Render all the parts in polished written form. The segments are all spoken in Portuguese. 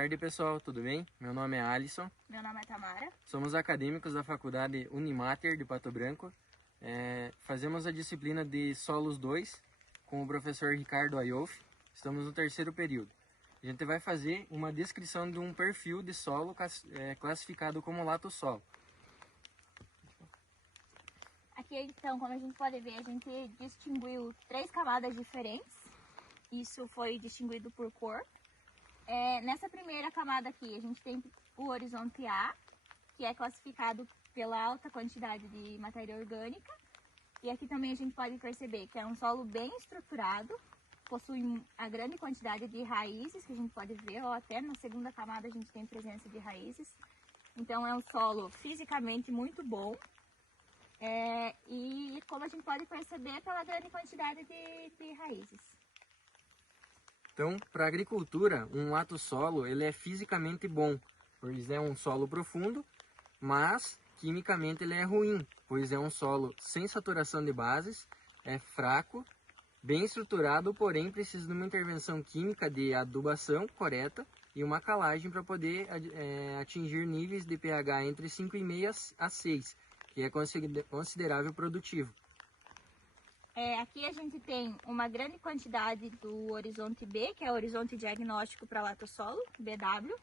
tarde, pessoal, tudo bem? Meu nome é Alisson. Meu nome é Tamara. Somos acadêmicos da Faculdade Unimater de Pato Branco. Fazemos a disciplina de Solos 2 com o professor Ricardo Ayof. Estamos no terceiro período. A gente vai fazer uma descrição de um perfil de solo classificado como lato solo. Aqui, então, como a gente pode ver, a gente distinguiu 3 camadas diferentes. Isso foi distinguido por cor. Nessa primeira camada aqui, a gente tem o horizonte A, que é classificado pela alta quantidade de matéria orgânica. E aqui também a gente pode perceber que é um solo bem estruturado, possui a grande quantidade de raízes, que a gente pode ver, ó, até na segunda camada a gente tem presença de raízes. Então é um solo fisicamente muito bom. E como a gente pode perceber pela grande quantidade de raízes. Então, para a agricultura, um lato solo ele é fisicamente bom, pois é um solo profundo, mas quimicamente ele é ruim, pois é um solo sem saturação de bases, é fraco, bem estruturado, porém precisa de uma intervenção química de adubação correta e uma calagem para poder atingir níveis de pH entre 5,5 a 6, que é considerável produtivo. Aqui a gente tem uma grande quantidade do horizonte B, que é o horizonte diagnóstico para lato solo, BW.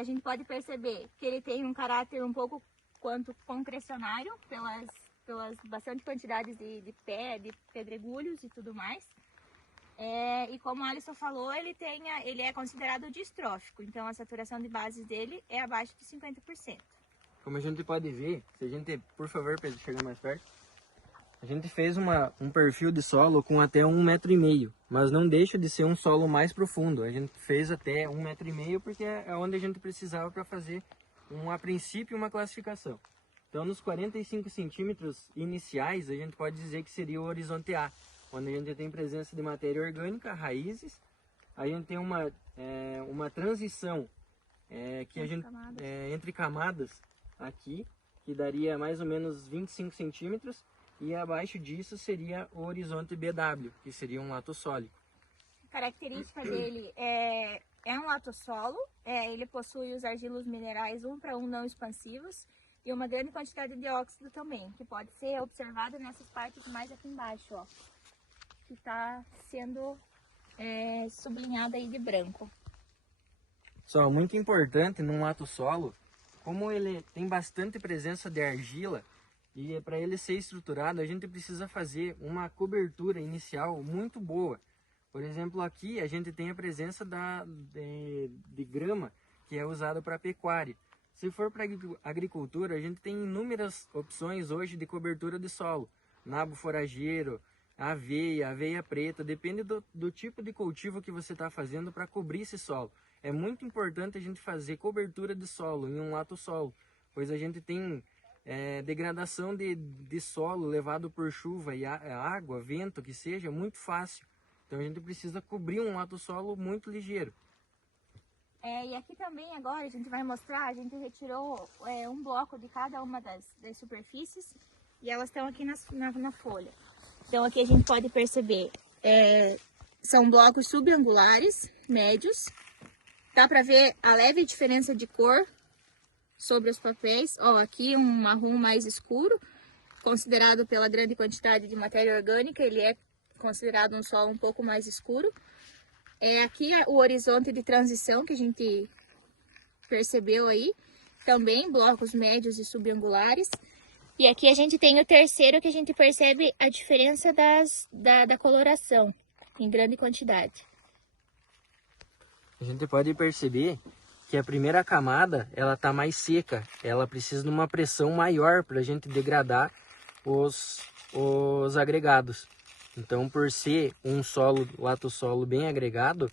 A gente pode perceber que ele tem um caráter um pouco quanto concrecionário, pelas bastante quantidades de pedregulhos e tudo mais. E como a Alisson falou, ele é considerado distrófico, então a saturação de bases dele é abaixo de 50%. Como a gente pode ver, se a gente, por favor, Pedro, chega mais perto. A gente fez um perfil de solo com até 1,5 m, mas não deixa de ser um solo mais profundo. A gente fez até 1,5 m porque é onde a gente precisava para fazer, a princípio, uma classificação. Então, nos 45 centímetros iniciais, a gente pode dizer que seria o horizonte A, onde a gente tem presença de matéria orgânica, raízes. A gente tem uma transição entre camadas aqui, que daria mais ou menos 25 centímetros. E abaixo disso seria o horizonte BW, que seria um lato sólido. A característica dele é um lato solo, ele possui os argilos minerais 1 para 1 não expansivos e uma grande quantidade de óxido também, que pode ser observado nessas partes mais aqui embaixo, ó, que está sendo sublinhada aí de branco. Só muito importante num lato solo, como ele tem bastante presença de argila, e para ele ser estruturado, a gente precisa fazer uma cobertura inicial muito boa. Por exemplo, aqui a gente tem a presença de grama, que é usada para pecuária. Se for para agricultura, a gente tem inúmeras opções hoje de cobertura de solo. Nabo forageiro, aveia preta, depende do tipo de cultivo que você está fazendo para cobrir esse solo. É muito importante a gente fazer cobertura de solo em um lato solo, pois a gente tem degradação de solo levado por chuva e água, vento, que seja, muito fácil. Então a gente precisa cobrir um lato solo muito ligeiro. E aqui também agora a gente vai mostrar, a gente retirou um bloco de cada uma das superfícies e elas estão aqui na folha. Então aqui a gente pode perceber, são blocos subangulares, médios. Dá para ver a leve diferença de cor sobre os papéis. Ó, aqui um marrom mais escuro, considerado pela grande quantidade de matéria orgânica, ele é considerado um solo um pouco mais escuro. Aqui é o horizonte de transição que a gente percebeu aí, também blocos médios e subangulares. E aqui a gente tem o terceiro, que a gente percebe a diferença da coloração em grande quantidade. A gente pode perceber que a primeira camada ela está mais seca, ela precisa de uma pressão maior para a gente degradar os agregados. Então, por ser um lato solo bem agregado,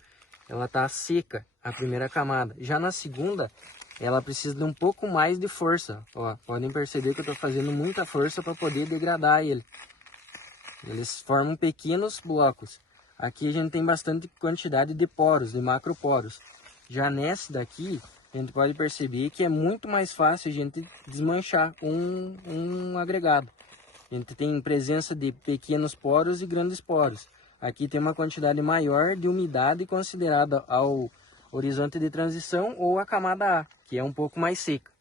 ela está seca, a primeira camada. Já na segunda, ela precisa de um pouco mais de força. Ó, podem perceber que eu estou fazendo muita força para poder degradar ele. Eles formam pequenos blocos. Aqui a gente tem bastante quantidade de poros, de macroporos. Já nesse daqui, a gente pode perceber que é muito mais fácil a gente desmanchar um agregado. A gente tem presença de pequenos poros e grandes poros. Aqui tem uma quantidade maior de umidade considerada ao horizonte de transição ou a camada A, que é um pouco mais seca.